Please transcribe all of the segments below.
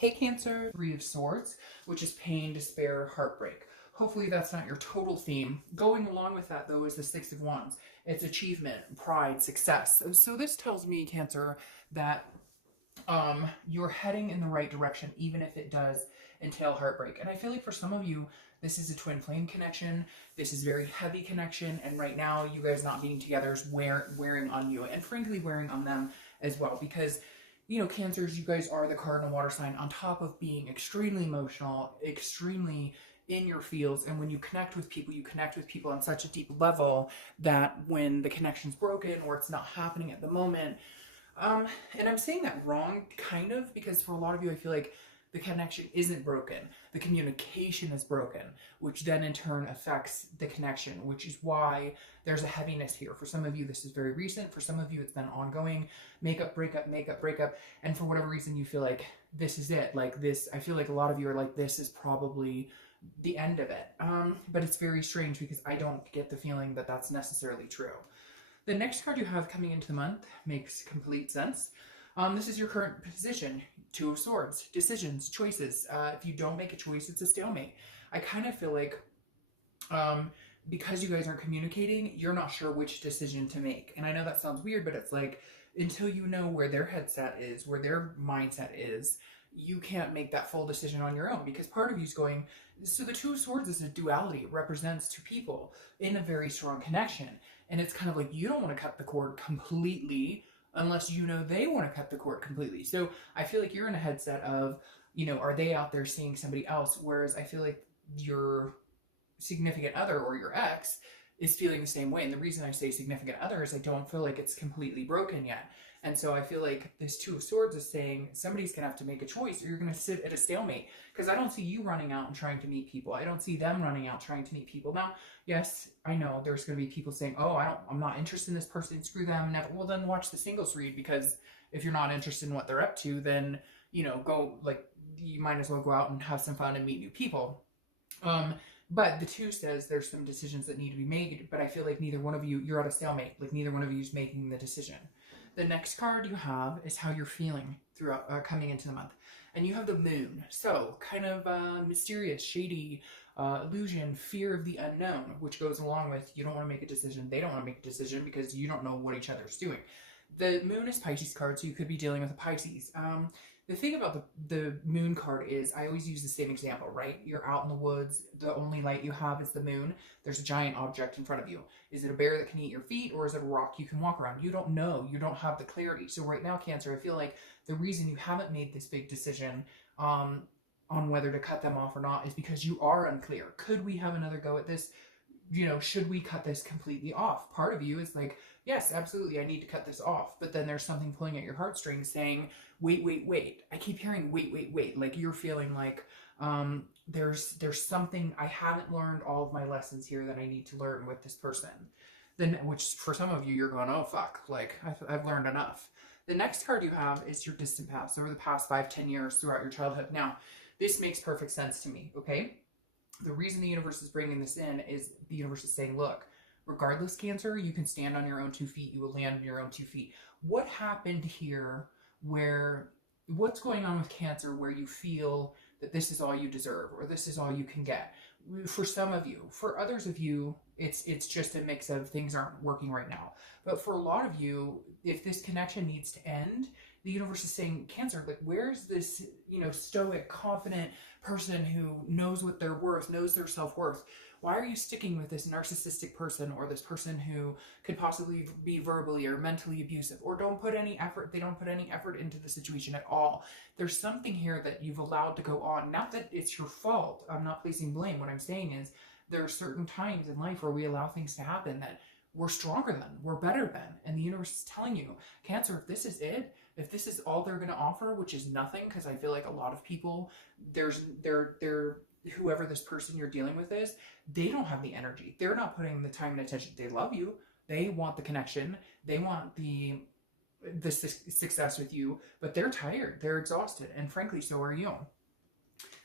Hey Cancer, Three of Swords, which is pain, despair, heartbreak. Hopefully that's not your total theme. Going along with that though is the Six of Wands. It's achievement, pride, success. So this tells me, Cancer, that you're heading in the right direction, even if it does entail heartbreak. And I feel like for some of you, this is a twin flame connection. This is very heavy connection. And right now, you guys not being together is wearing on you, and frankly, wearing on them as well. Because, you know, Cancers, you guys are the cardinal water sign, on top of being extremely emotional, extremely in your feels. And when you connect with people, you connect with people on such a deep level that when the connection's broken or it's not happening at the moment, and I'm saying that wrong, kind of, because for a lot of you, I feel like the connection isn't broken. The communication is broken, which then in turn affects the connection, which is why there's a heaviness here. For some of you, this is very recent. For some of you, it's been ongoing. Makeup, breakup, makeup, breakup. And for whatever reason, you feel like this is it. Like this, I feel like a lot of you are like, this is probably the end of it. But it's very strange because I don't get the feeling that that's necessarily true. The next card you have coming into the month makes complete sense. This is your current position. Two of Swords, decisions, choices. If you don't make a choice, it's a stalemate. I kind of feel like because you guys aren't communicating, you're not sure which decision to make. And I know that sounds weird, but it's like until you know where their headset is, where their mindset is, you can't make that full decision on your own, because part of you's going, so the Two of Swords is a duality. It represents two people in a very strong connection. And it's kind of like you don't want to cut the cord completely unless you know they want to cut the cord completely. So I feel like you're in a headset of, you know, are they out there seeing somebody else? Whereas I feel like your significant other or your ex is feeling the same way. And the reason I say significant other is I don't feel like it's completely broken yet. And so I feel like this Two of Swords is saying somebody's going to have to make a choice, or you're going to sit at a stalemate. Because I don't see you running out and trying to meet people. I don't see them running out trying to meet people. Now, yes, I know there's going to be people saying, oh, I'm not interested in this person, screw them, never. Well, then watch the singles read, because if you're not interested in what they're up to, then, you know, go, like, you might as well go out and have some fun and meet new people. But the two says there's some decisions that need to be made, but I feel like neither one of you, you're at a stalemate. Like neither one of you is making the decision. The next card you have is how you're feeling throughout coming into the month. And you have the Moon. So kind of mysterious, shady, illusion, fear of the unknown, which goes along with you don't want to make a decision. They don't want to make a decision because you don't know what each other's doing. The Moon is Pisces card, so you could be dealing with a Pisces. The thing about the Moon card is I always use the same example, right? You're out in the woods. The only light you have is the moon. There's a giant object in front of you. Is it a bear that can eat your feet, or is it a rock you can walk around? You don't know. You don't have the clarity. So right now, Cancer, I feel like the reason you haven't made this big decision on whether to cut them off or not is because you are unclear. Could we have another go at this? You know, should we cut this completely off? Part of you is like, yes, absolutely, I need to cut this off. But then there's something pulling at your heartstrings saying, wait, wait, wait. I keep hearing wait, wait, wait. Like you're feeling like there's something, I haven't learned all of my lessons here that I need to learn with this person. Then, which for some of you, you're going, oh, fuck, like I've learned enough. The next card you have is your distant past, over the past 5-10 years throughout your childhood. Now, this makes perfect sense to me, okay? The reason the universe is bringing this in is the universe is saying, look, regardless, Cancer, you can stand on your own 2 feet. You will land on your own 2 feet. What happened here what's going on with Cancer where you feel that this is all you deserve or this is all you can get? For some of you. For others of you, it's just a mix of things aren't working right now. But for a lot of you, if this connection needs to end, the universe is saying, Cancer, like, where's this, you know, stoic, confident person who knows what they're worth, knows their self-worth? Why are you sticking with this narcissistic person or this person who could possibly be verbally or mentally abusive or don't put any effort? They don't put any effort into the situation at all. There's something here that you've allowed to go on. Not that it's your fault. I'm not placing blame. What I'm saying is there are certain times in life where we allow things to happen that we're stronger than, we're better than. And the universe is telling you, Cancer, if this is it, if this is all they're going to offer, which is nothing, because I feel like a lot of people, whoever this person you're dealing with is, they don't have the energy. They're not putting the time and attention. They love you. They want the connection. They want the success with you, but they're tired. They're exhausted. And frankly, so are you.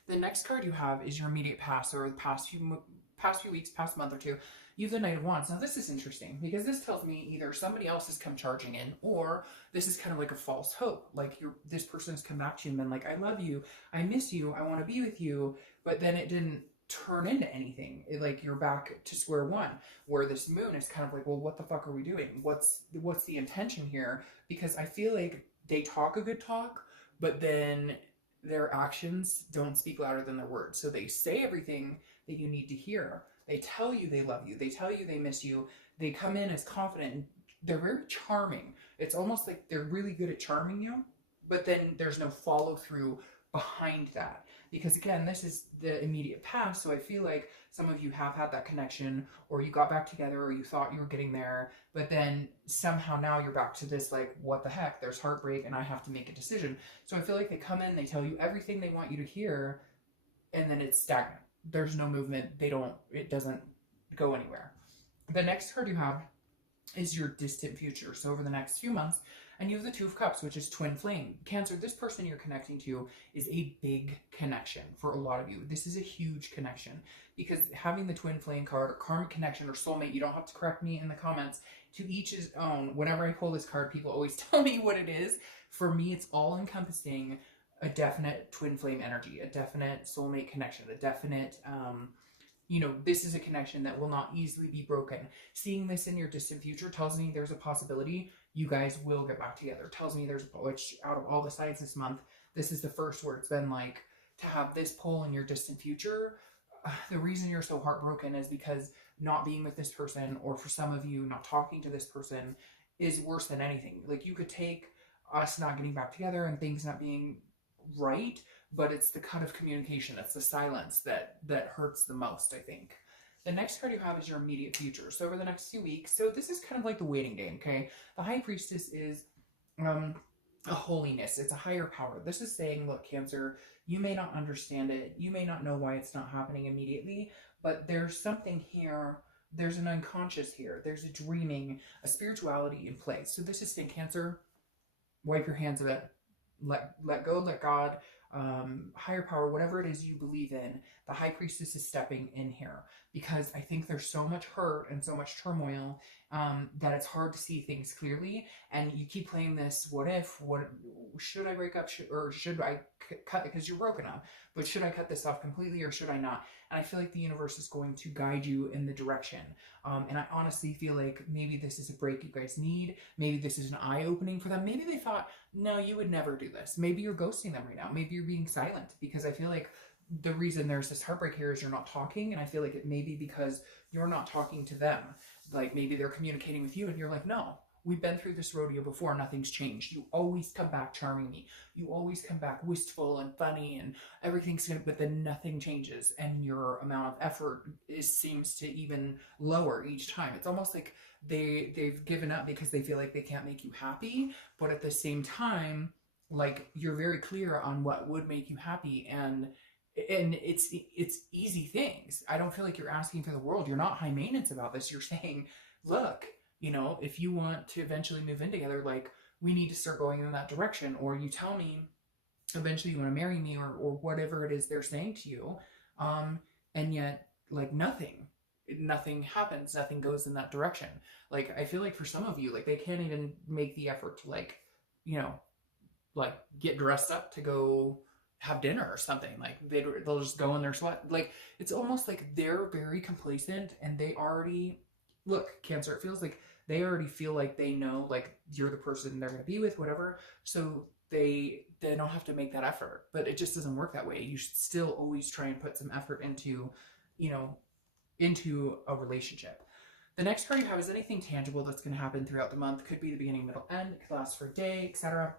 The next card you have is your immediate past, or the past few weeks, past month or two. You have the Knight of Wands. Now this is interesting because this tells me either somebody else has come charging in, or this is kind of like a false hope. Like this person has come back to you and been like, I love you, I miss you, I want to be with you, but then it didn't turn into anything. Like you're back to square one, where this moon is kind of like, well, what the fuck are we doing? What's the intention here? Because I feel like they talk a good talk, but then their actions don't speak louder than their words. So they say everything that you need to hear. They tell you they love you. They tell you they miss you. They come in as confident, and they're very charming. It's almost like they're really good at charming you, but then there's no follow through behind that. Because again, this is the immediate past, so I feel like some of you have had that connection, or you got back together, or you thought you were getting there, but then somehow now you're back to this, like, what the heck, there's heartbreak and I have to make a decision. So I feel like they come in, they tell you everything they want you to hear, and then it's stagnant. There's no movement. It doesn't go anywhere. The next card you have is your distant future. So over the next few months, and you have the Two of Cups, which is twin flame. Cancer, this person you're connecting to is a big connection for a lot of you. This is a huge connection, because having the twin flame card, or karmic connection, or soulmate, you don't have to correct me in the comments. To each his own. Whenever I pull this card, people always tell me what it is. For me, it's all encompassing a definite twin flame energy, a definite soulmate connection, a definite, you know, this is a connection that will not easily be broken. Seeing this in your distant future tells me there's a possibility you guys will get back together. Tells me which out of all the signs this month, this is the first where it's been like, to have this pull in your distant future. The reason you're so heartbroken is because not being with this person, or for some of you, not talking to this person, is worse than anything. Like, you could take us not getting back together and things not being right, but it's the cut of communication, it's the silence that hurts the most, I think. The next card you have is your immediate future. So over the next few weeks, so this is kind of like the waiting game, okay? The High Priestess is a holiness. It's a higher power. This is saying, look, Cancer, you may not understand it. You may not know why it's not happening immediately, but there's something here. There's an unconscious here. There's a dreaming, a spirituality in place. So this is saying, Cancer, wipe your hands of it. Let go, let God, higher power, whatever it is you believe in, the High Priestess is stepping in here, because I think there's so much hurt and so much turmoil that it's hard to see things clearly, and you keep playing this what should I break up, or should I cut, because you're broken up, but should I cut this off completely or should I not? And I feel like the universe is going to guide you in the direction, and I honestly feel like maybe this is a break you guys need. Maybe this is an eye-opening for them. Maybe they thought, no, you would never do this. Maybe you're ghosting them right now. Maybe you're being silent, because I feel like the reason there's this heartbreak here is you're not talking, and I feel like it may be because you're not talking to them. Like, maybe they're communicating with you and you're like, no, we've been through this rodeo before, nothing's changed. You always come back charming me. You always come back wistful and funny and everything's good, but then nothing changes, and your amount of effort seems to even lower each time. It's almost like they've given up because they feel like they can't make you happy, but at the same time, like, you're very clear on what would make you happy, and it's easy things. I don't feel like you're asking for the world. You're not high maintenance about this. You're saying, look, you know, if you want to eventually move in together, like, we need to start going in that direction. Or you tell me eventually you want to marry me, or whatever it is they're saying to you. And yet, like, nothing happens. Nothing goes in that direction. Like, I feel like for some of you, like, they can't even make the effort to, like, you know, like, get dressed up to go have dinner or something. Like, they'll just go in their sweat. Like, it's almost like they're very complacent, and they already, look, Cancer, it feels like they already feel like they know, like, you're the person they're going to be with, whatever. So they don't have to make that effort, but it just doesn't work that way. You should still always try and put some effort into, you know, into a relationship. The next card you have is anything tangible that's going to happen throughout the month. Could be the beginning, middle, end. It could last for a day, etc.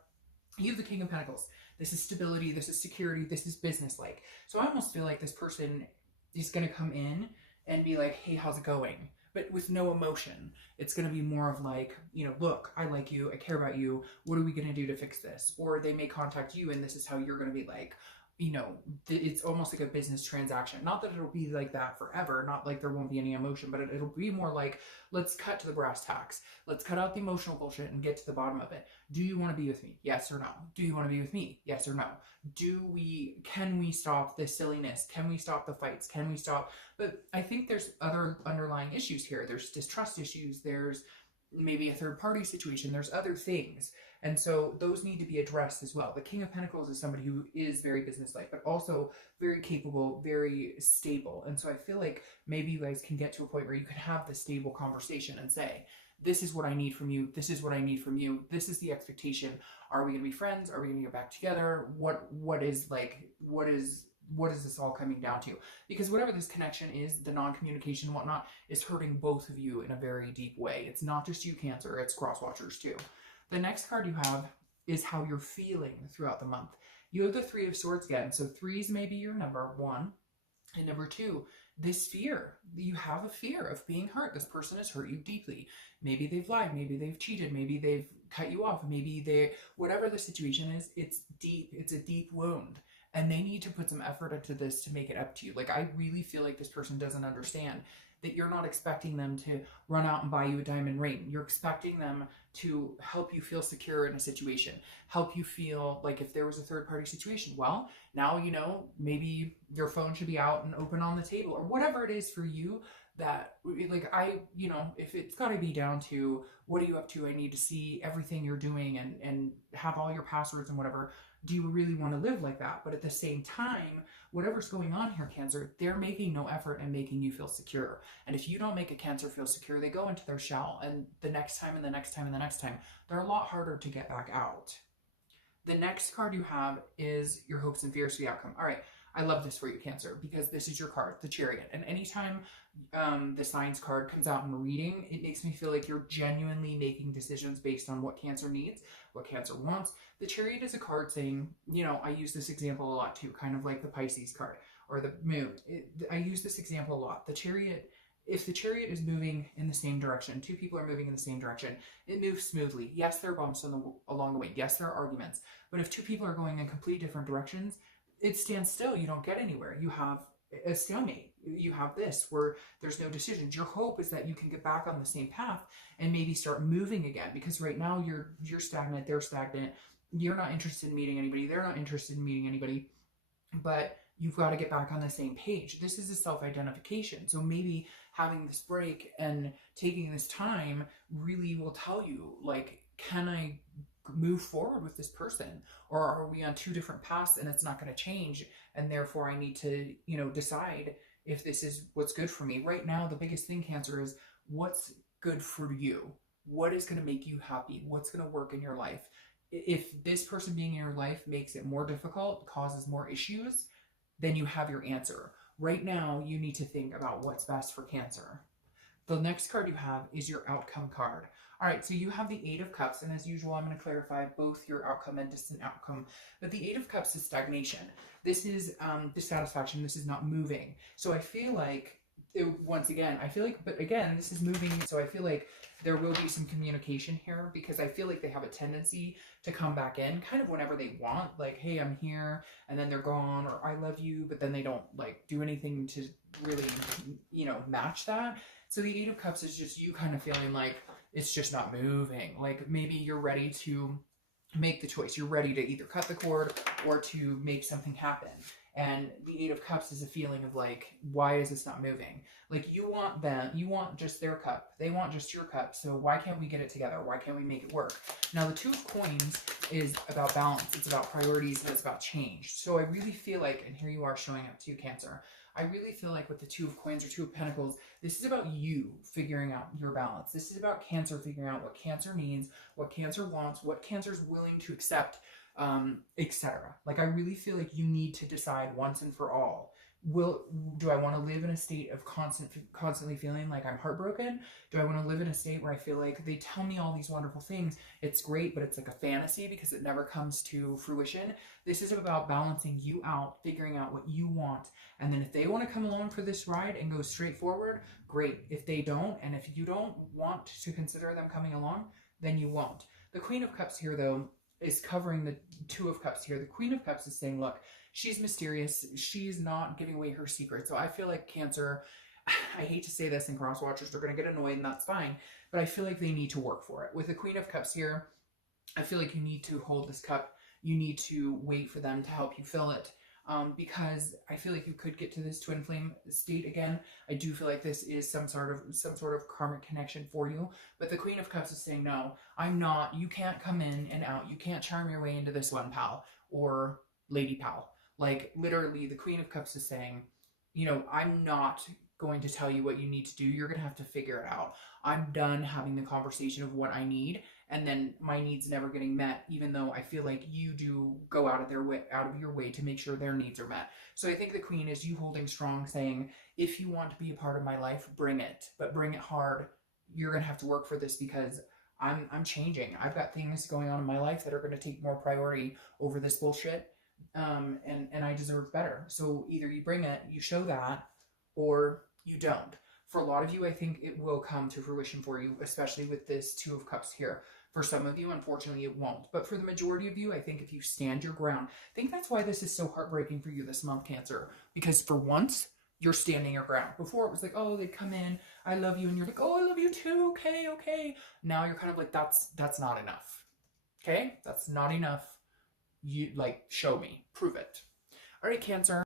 You have the King of Pentacles. This is stability. This is security. This is business-like. So I almost feel like this person is going to come in and be like, hey, how's it going? But with no emotion. It's going to be more of like, you know, look, I like you. I care about you. What are we going to do to fix this? Or they may contact you and this is how you're going to be like, you know, it's almost like a business transaction. Not that it'll be like that forever, not like there won't be any emotion, but it'll be more like, let's cut to the brass tacks. Let's cut out the emotional bullshit and get to the bottom of it. Do you want to be with me? Yes or no? Do you want to be with me? Yes or no? Can we stop the silliness? Can we stop the fights? Can we stop? But I think there's other underlying issues here. There's distrust issues. There's maybe a third party situation. There's other things. And so those need to be addressed as well. The King of Pentacles is somebody who is very businesslike, but also very capable, very stable. And so I feel like maybe you guys can get to a point where you can have this stable conversation and say, this is what I need from you. This is what I need from you. This is the expectation. Are we going to be friends? Are we going to get back together? What is this all coming down to? Because whatever this connection is, the non-communication and whatnot, is hurting both of you in a very deep way. It's not just you, Cancer, it's cross-watchers too. The next card you have is how you're feeling throughout the month. You have the Three of Swords again. So threes may be your number one. And number two, this fear. You have a fear of being hurt. This person has hurt you deeply. Maybe they've lied. Maybe they've cheated. Maybe they've cut you off. Maybe whatever the situation is, it's deep. It's a deep wound. And they need to put some effort into this to make it up to you. Like, I really feel like this person doesn't understand that you're not expecting them to run out and buy you a diamond ring. You're expecting them to help you feel secure in a situation, help you feel like if there was a third party situation, well, now you know, maybe your phone should be out and open on the table or whatever it is for you that, like, if it's got to be down to what are you up to? I need to see everything you're doing and have all your passwords and whatever. Do you really want to live like that? But at the same time, whatever's going on here, Cancer, they're making no effort in making you feel secure. And if you don't make a Cancer feel secure, they go into their shell. And the next time and the next time and the next time, they're a lot harder to get back out. The next card you have is your hopes and fears for the outcome. All right, I love this for you, Cancer, because this is your card, the Chariot. And anytime the Signs card comes out in a reading, it makes me feel like you're genuinely making decisions based on what Cancer needs, what Cancer wants. The Chariot is a card saying, I use this example a lot too, kind of like the Pisces card or the Moon. I use this example a lot. The Chariot, if the Chariot is moving in the same direction, two people are moving in the same direction, it moves smoothly. Yes, there are bumps along the way. Yes, there are arguments. But if two people are going in completely different directions, it stands still. You don't get anywhere. You have a stalemate. You have this where there's no decisions. Your hope is that you can get back on the same path and maybe start moving again, because right now you're stagnant, they're stagnant. You're not interested in meeting anybody. They're not interested in meeting anybody, but you've got to get back on the same page. This is a self-identification. So maybe having this break and taking this time really will tell you, like, can I move forward with this person, or are we on two different paths and it's not going to change, and therefore I need to decide if this is what's good for me right now. The biggest thing, Cancer, is what's good for you. What is going to make you happy? What's going to work in your life? If this person being in your life makes it more difficult, causes more issues, then you have your answer. Right now you need to think about what's best for Cancer. The next card you have is your outcome card. All right, so you have the Eight of Cups, and as usual, I'm going to clarify both your outcome and distant outcome. But the Eight of Cups is stagnation. This is dissatisfaction. This is not moving. So I feel like, but again, this is moving. So I feel like there will be some communication here, because I feel like they have a tendency to come back in kind of whenever they want. Like, hey, I'm here, and then they're gone, or I love you, but then they don't do anything to really, match that. So the Eight of Cups is just you kind of feeling like it's just not moving. Like maybe you're ready to make the choice. You're ready to either cut the cord or to make something happen. And the Eight of Cups is a feeling of like, why is this not moving? Like you want just their cup. They want just your cup. So why can't we get it together? Why can't we make it work? Now the Two of Coins is about balance. It's about priorities, and it's about change. So I really feel like, and here you are showing up to Cancer, I really feel like with the Two of Coins or Two of Pentacles, this is about you figuring out your balance. This is about Cancer figuring out what Cancer needs, what Cancer wants, what Cancer's willing to accept, etc. Like I really feel like you need to decide once and for all. Do I want to live in a state of constantly feeling like I'm heartbroken? Do I want to live in a state where I feel like they tell me all these wonderful things? It's great, but it's like a fantasy because it never comes to fruition. This is about balancing you out, figuring out what you want. And then if they want to come along for this ride and go straight forward, great. If they don't, and if you don't want to consider them coming along, then you won't. The Queen of Cups here, though, is covering the Two of Cups here. The Queen of Cups is saying, look, she's mysterious. She's not giving away her secret. So I feel like Cancer, I hate to say this, and cross watchers are going to get annoyed, and that's fine, but I feel like they need to work for it. With the Queen of Cups here, I feel like you need to hold this cup. You need to wait for them to help you fill it. Because I feel like you could get to this twin flame state again. I do feel like this is some sort of karmic connection for you. But the Queen of Cups is saying, no, I'm not. You can't come in and out. You can't charm your way into this one, pal, or lady pal. Like, literally, the Queen of Cups is saying, you know, I'm not going to tell you what you need to do. You're going to have to figure it out. I'm done having the conversation of what I need, and then my needs never getting met, even though I feel like you do go out of your way to make sure their needs are met. So I think the Queen is you holding strong, saying, if you want to be a part of my life, bring it, but bring it hard. You're going to have to work for this, because I'm changing. I've got things going on in my life that are going to take more priority over this bullshit. And I deserve better. So either you bring it, you show that, or you don't. For a lot of you, I think it will come to fruition for you, especially with this Two of Cups here. For some of you, unfortunately, it won't. But for the majority of you, I think if you stand your ground, I think that's why this is so heartbreaking for you this month, Cancer. Because for once, you're standing your ground. Before, it was like, oh, they'd come in, I love you, and you're like, oh, I love you too, okay, okay. Now you're kind of like, that's not enough. Okay? That's not enough. You, like, show me. Prove it. All right, Cancer.